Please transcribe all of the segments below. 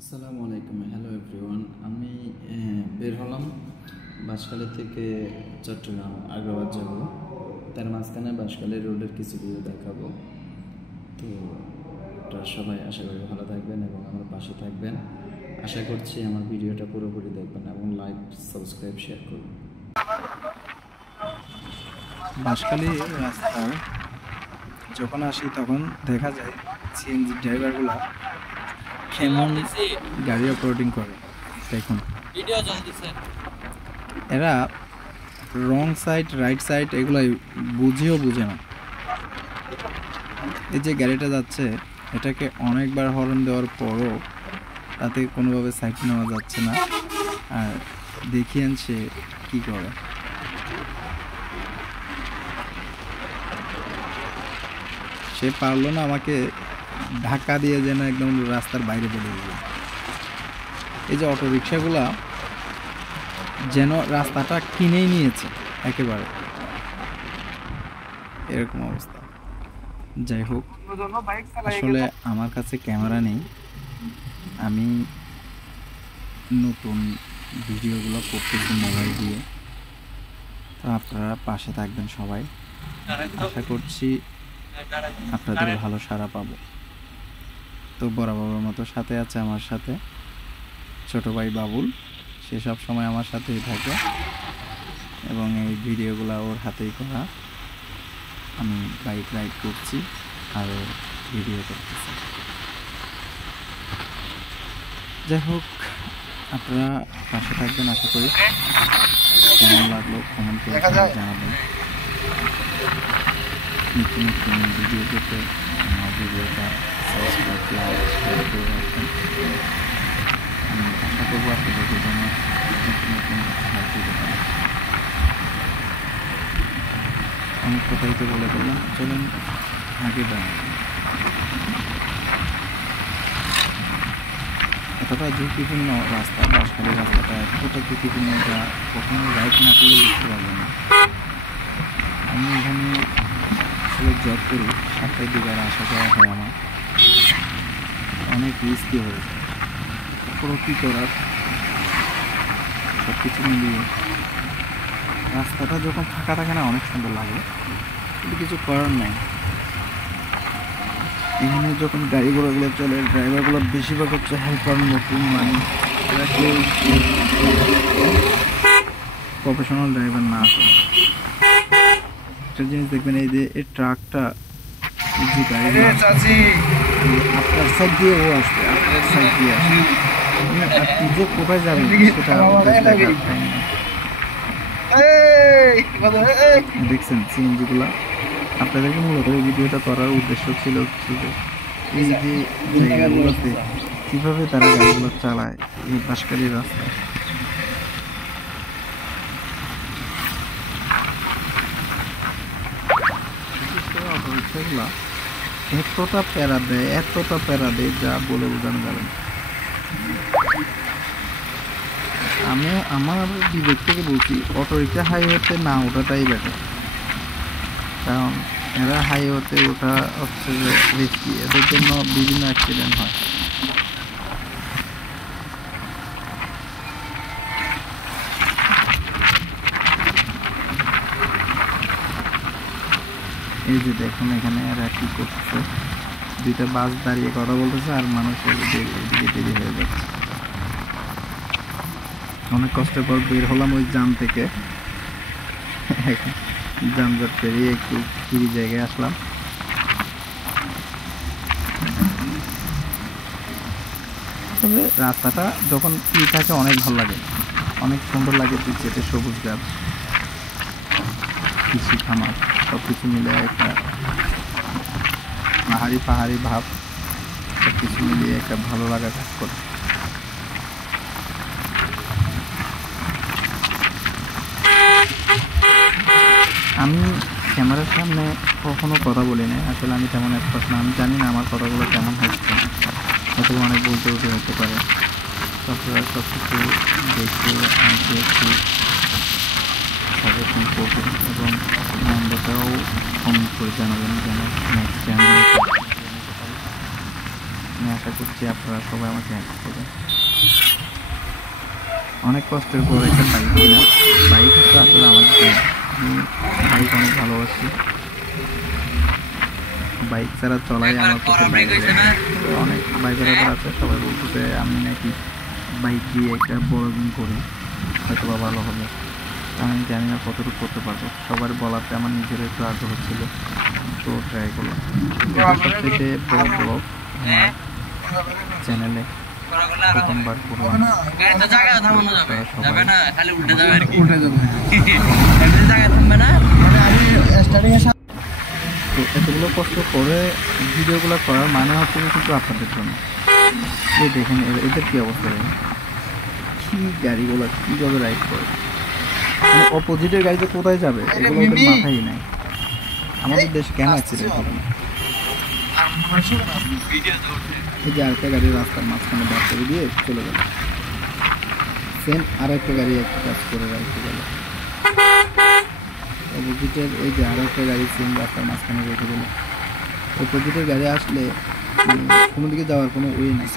আসসালামু আলাইকুম, hello everyone. আমি বের হলাম বাঁশখালী থেকে চট্টগ্রাম আগ্রাবাদ যাব। তার মাঝখানে বাঁশখালী রোডের কিছু ভিডিও দেখাবো। তো আপনারা সবাই আশা করি ভালো থাকবেন এবং আমার পাশে থাকবেন। আশা করছি আমার ভিডিওটা পুরোপুরি দেখবেন এবং লাইক, সাবস্ক্রাইব, শেয়ার করবেন। বাঁশখালী রাস্তার যখন আসি তখন দেখা যায় সিএনজি ড্রাইভারগুলো কেমন গাড়ি অপারেটিং করে। দেখুন, এরা রং সাইড, রাইট সাইড এগুলো বুঝেও বুঝে না। এই যে গাড়িটা যাচ্ছে, এটাকে অনেকবার হর্ন দেওয়ার পরও তাতে কোনোভাবে সাইড নেওয়া যাচ্ছে না। আর দেখিয়েন সে কী করে। সে পারলো না আমাকে ধাক্কা দিয়ে যেন একদম রাস্তার বাইরে বেরিয়ে গেল। এই যে অটো রিক্সাগুলা যেন রাস্তাটা কিনেই নিয়েছে একেবারে, এরকম অবস্থা। যাই হোক, আসলে আমার কাছে ক্যামেরা নেই, আমি নতুন ভিডিওগুলো করতেছি মোবাইল দিয়ে। তো আপনারা পাশে থাকবেন সবাই, আশা করছি আপনাদের ভালো সাড়া পাবো। তো বরাবরের মতো সাথে আছে আমার সাথে ছোট ভাই বাবুল। সে সব সময় আমার সাথেই থাকে এবং এই ভিডিওগুলো ওর হাতেই করা। আমি বাইক রাইড করছি আর ভিডিও করতেছি। যাই হোক, আপনারা পাশে থাকবেন, আশা করি। কেমন লাগলো কমেন্ট করে জানাবেন। নিত্য নতুন ভিডিও পেতে আমার ভিডিওটা সাবস্ক্রাইব শেয়ার করে রাখবেন। আমি আশা করবো আপনাদেরকে যেন নতুন নতুন সাহায্য দিতে পারি। অনেক কথাই তো বলে দিলাম, চলুন আগে বাড়ান। এতটা ঝুঁকিপূর্ণ রাস্তা, বাঁশখালী রাস্তাটা এতটা ঝুঁকিপূর্ণ যা কখনো রাইড না করলে বুঝতে পারবেন না। আমি এখানে আসলে জব করি, 7টার দিকে আসা যাওয়া হয় আমার, অনেক রিস্কি হয়ে যায়। তারপরও কী করার, সব কিছু মিলিয়ে রাস্তাটা যখন ফাঁকা থাকে না অনেক সুন্দর লাগে, কিন্তু কিছু করার নেই। এখানে যখন গাড়ি ঘোড়াগুলো চলে, ড্রাইভারগুলো বেশিরভাগ হচ্ছে হেল্পার, নতুন মানুষ, এরা কেউ প্রফেশনাল ড্রাইভার না আসলে। একটা জিনিস দেখবেন, এই যে এই ট্রাকটা, যে গাড়ি আপনার সাইড দিয়ে ও আসবে, আপনার সাইড দিয়ে আসবে, আপনি যে কোথায় যাবেন সেটা দেখছেন। সিএনজিগুলো আপনাদেরকে মূলত এই ভিডিওটা করার উদ্দেশ্য ছিল যে এই যে জায়গাগুলোতে কীভাবে তারা গাড়িগুলো চালায় এই বাঁশখালী রাস্তায়। বিশেষ করে অটো রিক্সাগুলো এতটা প্যারা দেয় যা বলে বোঝানো যাবে না। আমি আমার বিবেক থেকে বলছি, অটো রিক্সা হাইওয়েতে না ওঠাটাই বেটার, কারণ এরা হাইওয়েতে ওঠা হচ্ছে যে রিস্কি, এদের জন্য বিভিন্ন অ্যাক্সিডেন্ট হয়। এই যে দেখুন, এখানে এরা কি করতেছে, দুইটা বাস দাঁড়িয়ে কথা বলতেছে আর মানুষের এদিকে দেরি হয়ে যাচ্ছে। অনেক কষ্টের পর বের হলাম ওই জাম থেকে, জামজাট পেরিয়ে একটু ফ্রি জায়গায় আসলাম। তবে রাস্তাটা যখন ফ্রি থাকে অনেক ভালো লাগে, অনেক সুন্দর লাগে। পিছেতে সবুজ গাছ, কৃষি খামার, সব কিছু মিলে একটা পাহাড়ি ভাব, সব কিছু মিলিয়ে একটা ভালো লাগা কাজ করে। আমি ক্যামেরার সামনে কখনো কথা বলি না, আসলে আমি তেমন এক্সপার্ট না। আমি জানি না আমার কথাগুলো কেমন হচ্ছে, হয়তো অনেক বলতে হতে পারে। আপনারা সব কিছু দেখে আমাকে একটু সাজেশন করবেন এবং আনন্দটাও কমেন্ট করে জানাবেন, যেন নেক্সট টাইম আমি আশা করছি আপনারা সবাই আমাকে হেল্প করবেন। অনেক কষ্টের পর একটা বাইক কিনা, বাইক হচ্ছে আসলে আমাদের আমি বাইক অনেক ভালোবাসি, বাইক ছাড়া চলাই আমার পক্ষে অনেক বাইক রাইডার আছে, সবাই বলতেছে আমি নাকি বাইক দিয়ে একটা বড় দিন করি হয়তো বা ভালো হবে, আমি জানি না কতটুকু করতে পারবো। সবার বলাতে আমার নিজের একটু আগ্রহ ছিল, তো ট্রাই করলাম। সব থেকে বড় ব্লগ আমার চ্যানেলে প্রথমবার করলাম। তো এতগুলো কষ্ট করে ভিডিওগুলো করার মানে হচ্ছে কিন্তু আপনাদের জন্য। এই দেখেন এদের কি অবস্থা, কি গাড়িগুলো কীভাবে রাইড করে, মানে অপোজিটের গাড়িতে কোথায় যাবে এগুলো ওদের মাথায় নাই। আমাদের দেশ কেন অ্যাক্সিডেন্ট হবে না? এই যে আরেকটা গাড়ি রাস্তার মাঝখানে দাঁড় করে দিয়ে চলে গেল, সেম আর একটা গাড়ি একটা কাজ করে রাখতে গেল। অপোজিটের এই যে আরো একটা গাড়ি সেম রাস্তার মাঝখানে রেখে দিল। অপোজিটের গাড়ি আসলে কোনো দিকে যাওয়ার কোনো ওয়ে নেই।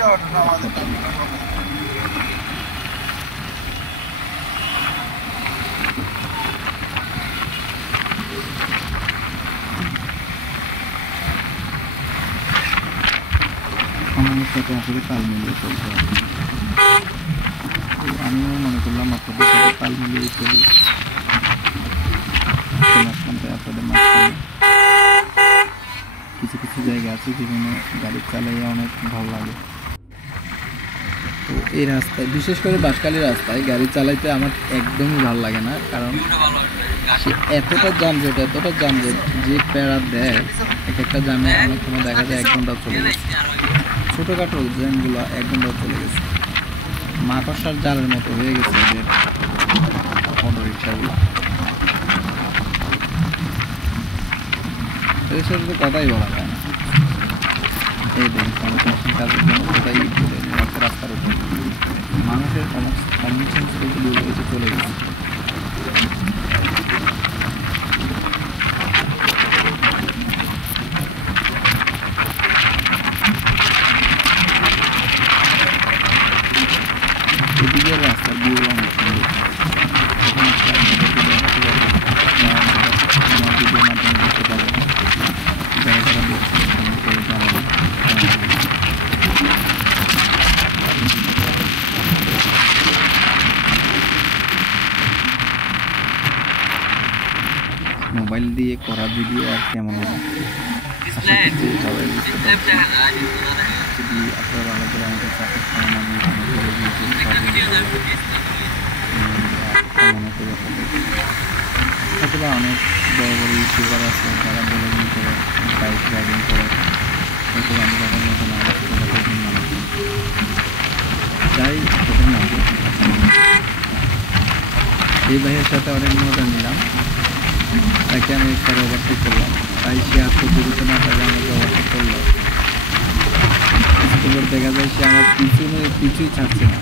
আমার সাথে আসলে তাল মিলিয়ে চলতে হবে, আমিও মনে করলাম আপনাদের সাথে তাল মিলিয়ে চলি। আপনাদের মাঝখানে কিছু কিছু জায়গা আছে যেখানে গাড়ি চালাইয়া অনেক ভালো লাগে। তো এই রাস্তায় বিশেষ করে বাঁশখালী রাস্তায় গাড়ি চালাইতে আমার একদমই ভালো লাগে না, কারণ এতটা যানজট যে প্যারা দেয়, এক একটা জামে অনেক সময় দেখা যায় 1 ঘন্টা চলে গেছে, ছোটোখাটো জ্যামগুলো 1 ঘন্টা চলে গেছে। মাকড়সার জালের মতো হয়ে গেছে এদের অটো রিক্সাগুলো, এদের সাথে তো কথাই বলা যায় না। এই দেখুন কনস্ট্রাকশন কাজের জন্য কোথায় রাস্তার উপর মানুষের কমন সেন্স চলে গেছে। এদিকে রাস্তার ভিউ অনেক সুন্দর, মোবাইল দিয়ে করা ভিডিও আর কেমন হবে আশা করছি সবাই বুঝতে পারছি। যদি আপনারা ভালো করে আমাকে সাপোর্ট করেন, আমি অথবা অনেক বড় বড় ইউটিউবার আছে যারা ব্লগিং করে, বাইক রাইডিং করে, হয়তো আমি যখন নতুন মানুষ চাই সেটার নাম। এই ভাইয়ের সাথে অনেক মজা নিলাম, তাকে আমি একবার ওভারটেক করলাম, তাই সে আর প্রতিযোগিতা না পারে আমাকে ওভারটেক করলো। দেখা যায় সে আমার পিছুই ছাড়ছে না,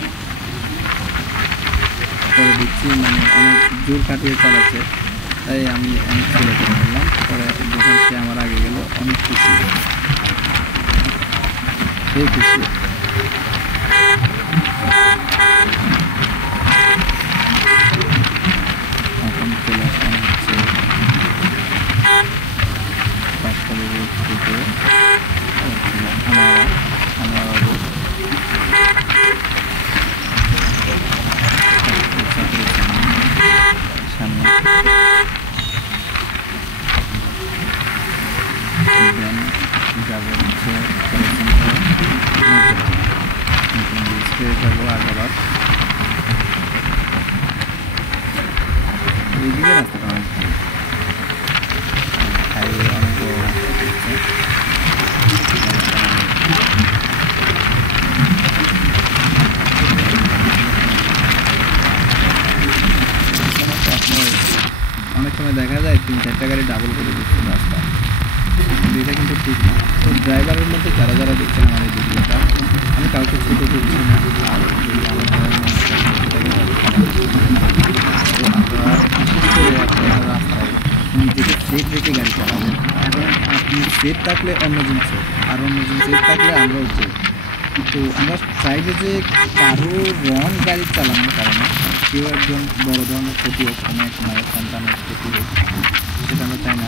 পরে দেখছি মানে অনেক জোর কাটিয়ে চালাচ্ছে, তাই আমি অনেক ছেলে করে ফেললাম। পরে যখন সে আমার আগে গেল অনেক খুশি, সেই খুশি। এখন চলে আসলাম হচ্ছে বাঁশখালী রোড থেকে আমার রোড, সামনে যাবো হচ্ছে যাবো আগ্রাবাদ। এইদিকে রাস্তাটা অনেক ভালো, হাইওয়ে অনেক বড় রাস্তা হচ্ছে। অনেক সময় দেখা যায় 3-4টা গাড়ি ডাবল করে দিচ্ছে রাস্তা, এটা কিন্তু ঠিক না। তো ড্রাইভারের মধ্যে যারা যারা দেখছেন আমার এই ভিডিওটা, আমি কাউকে ছোটো করছি না, আর যদি আমার আপনারা বিশেষ করে আপনারা রাস্তায় নিজেকে সেফ রেখে গাড়ি চালাবেন। এখন আপনি সেফ থাকলে অন্যজন সেফ, আর অন্যজন সেফ থাকলে আমরাও সেফ। তো আমরা চাইবো যে কারো রং গাড়ি চালানোর কারণে কেউ একজন বড় ধরনের ক্ষতি হোক, কোনো এক মায়ের সন্তানের ক্ষতি হোক, সেটা আমরা চাই না।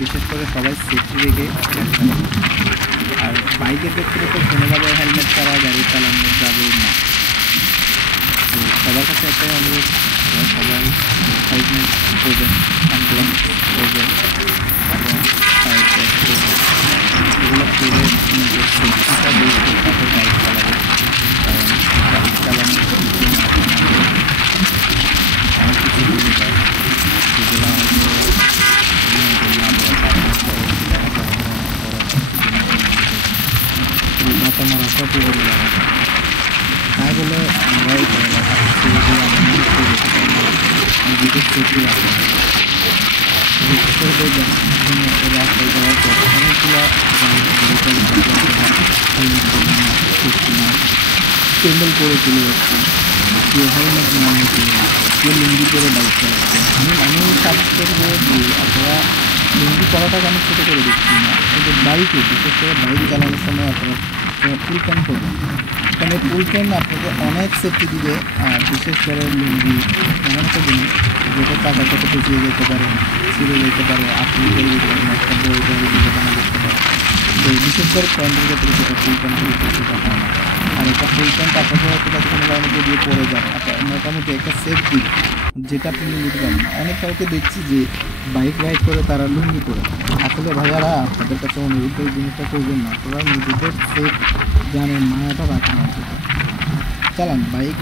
বিশেষ করে সবাই সেফটি রেখে গাড়ি চালাবো। আর বাইকের ক্ষেত্রে তো কোনোভাবে হেলমেট ছাড়া গাড়ি চালানো যাবে না। তো সবার কাছে একটাই অনুরোধ, সবাই হেলমেট করবেন, সানগ্লাস করবেন এবং এগুলো করে নিজের সেফটিটা দেখে তারপর বাইক চালাবে। কারণ বাইক চালানোর অনেক কিছু বুঝে যায়, যেগুলো আমাদের মাথা মারা সব তাই বলে আমরাই নিজেদের সেফটি রাখতে হবে। বিশেষ করে দেখবেন রাস্তায় যাওয়ার পর অনেকগুলো স্ক্যান্ডেল করে চলে যাচ্ছে, কেউ হেলমেট না নিয়ে চলে যাচ্ছে, কেউ লুঙ্গি করে বাইক চালাচ্ছে। আমি সাজেস্ট করবো যে আপনারা লুঙ্গি পরাটাকে আমি ছোটো করে দিচ্ছি না, কিন্তু বাইকে বিশেষ করে বাইক চালানোর সময় আপনারা ফুল প্যান্ট করবেন। কারণ ফুল প্যান্ট আপনাকে অনেক সেফটি দিবে। আর বিশেষ করে লুঙ্গি এমন একটা জিনিস যেটা টাকা থেকে পেঁচিয়ে যেতে পারে, ছিঁড়ে যেতে পারে, আপনি করে দিতে পারেন, একটা বই বড় দুর্ঘটনা করতে পারে। তো বিশেষ করে প্যান্টের ক্ষেত্রে সেটা ফুল প্যান্ট করে সেটা হয় না। আর একটা ফুল প্যান্ট আপনাকে হয়তো তাকে কোনো কারণে দিয়ে পড়ে যায়, আপনার মোটামুটি একটা সেফটি যেটা আপনি লুঙ্গিতে পারেন না। অনেক কাউকে দেখছি যে বাইক রাইড করে তারা লুঙ্গি করে। আসলে ভাইয়ারা আপনাদের কাছে অনুরোধ এই জিনিসটা করবেন না, আপনারা নিজেদের সেফ জানেন, মায়াটা রাখেন অন্তত। চালান বাইক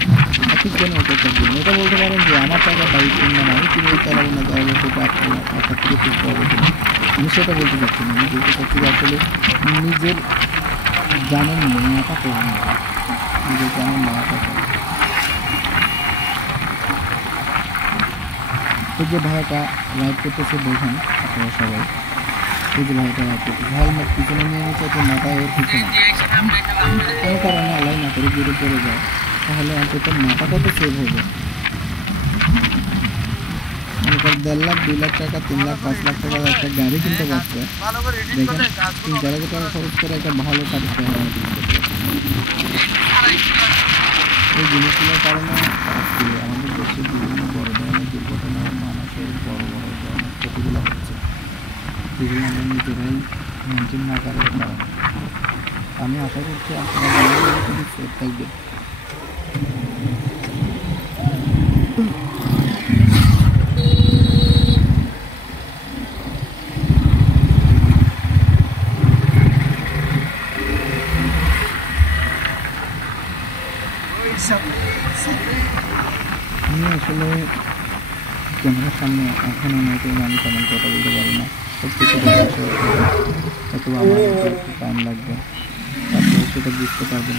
ঠিক জন্য ওটা করবেন। এটা বলতে পারেন যে আমার টাকা বাইক কিনলাম, আমি কীভাবে চালাবো না চালাবো সেটা আপনার থেকে ঠিক করবো কিনা, আমি সেটা বলতে চাচ্ছি না। আমি বলতে চাচ্ছি যে আসলে নিজের জানেন মায়াটা করবেন, নিজের জানেন মায়াটা করবেন। এই যে ভাইয়াটা রাইড করতেছে দেখেন আপনারা সবাই, এই যে ভাইয়াটা রাইড করতেছে হেলমেট পিছনে নিয়ে নিচ্ছে, তো মাথায় ওর পিছনে কোনো কারণে আলাই না করে দূরে পড়ে যায়, তাহলে অন্তত মাথাটা তো সেভ হবে। এবার 1.5 লাখ 2 লাখ টাকা 3 লাখ 5 লাখ টাকার একটা গাড়ি কিনতে পারছে, দেখেন 3-4 হাজার টাকা খরচ করে একটা ভালো সার্ভিস এই জিনিসগুলোর কারণে আজকে আমাদের দেশে বিভিন্ন বড় ধরনের দুর্ঘটনা, মানুষের বড় বড় ধরনের ক্ষতিগুলো হচ্ছে, যেগুলো আমরা নিজেরাই মেনটেন না করার কারণে। আমি আশা করছি আপনারা সেফ থাকবেন। আমি আসলে ক্যামেরার সামনে এখনও নতুন, আমি তেমন কথা বলতে পারি না, সব কিছু হয়তো আমার একটু টাইম লাগবে, তারপরে সেটা বুঝতে পারবেন।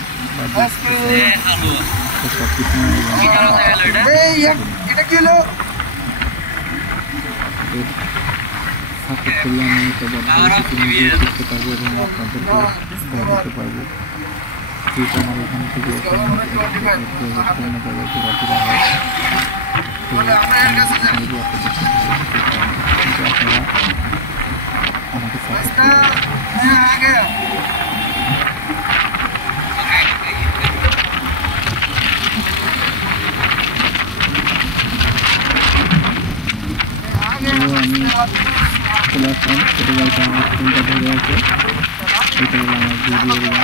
সব কিছু সাপোর্ট করলে আমি একটা ভালো কিছু নিজে করতে পারবো এবং আপনাদেরকে দেখাতে পারবো। যেটা আমার এখান থেকে ঘোরাফেরা হয়, তো আপনারা আমাকে সাপোর্ট করবেন। আমি চলে আসলাম, ছোটো গাড়িটা আমার ফোনটা ধরে আছে, এটা হলো আমার ভিডিও।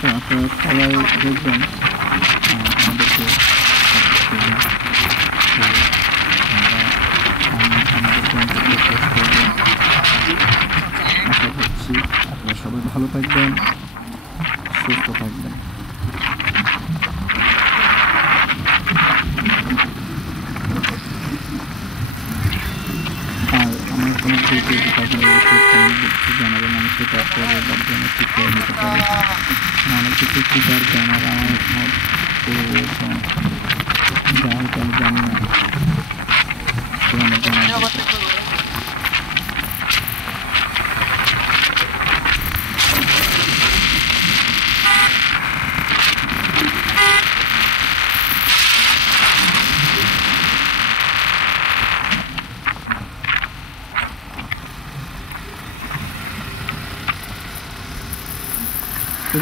তো আপনারা সবাই দেখবেন, আমাদেরকে আশা করছি আপনারা সবাই ভালো থাকবেন, সুস্থ থাকবেন। আর আমার কোনো জানাবেন, আমি সেটা পরের জন্য ঠিক করে নিতে পারি। অনেক কিছু ফিচার জানার আমার যা হয়তো আমি জানি না,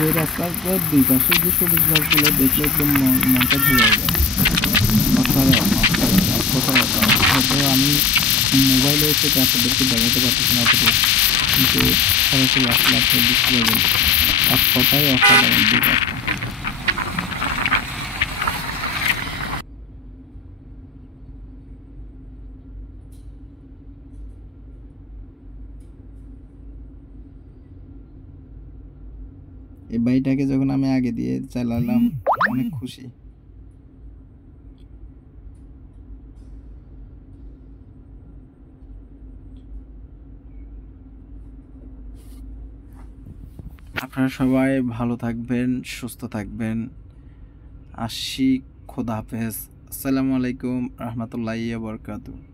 এই রাস্তার দুই পাশে যে সবুজ গাছগুলো দেখলে একদম মনটা ঘুরে যায়। অসাধারণ অসাধারণ এক কথায় হয়তো আমি মোবাইলে এসে আপনাদেরকে দেখাতে পারতেছি না অতটুকু, কিন্তু সরাসরি আসলে আপনার বুঝতে পারবেন এক কথায় অসাধারণ দুই রাস্তা। এই বাড়িটাকে যখন আমি আগে দিয়ে চালালাম অনেক খুশি। আপনারা সবাই ভালো থাকবেন, সুস্থ থাকবেন। আসি, খোদা হাফেজ। আসসালামু আলাইকুম রহমতুল্লাহি ওয়া বারাকাতুহু।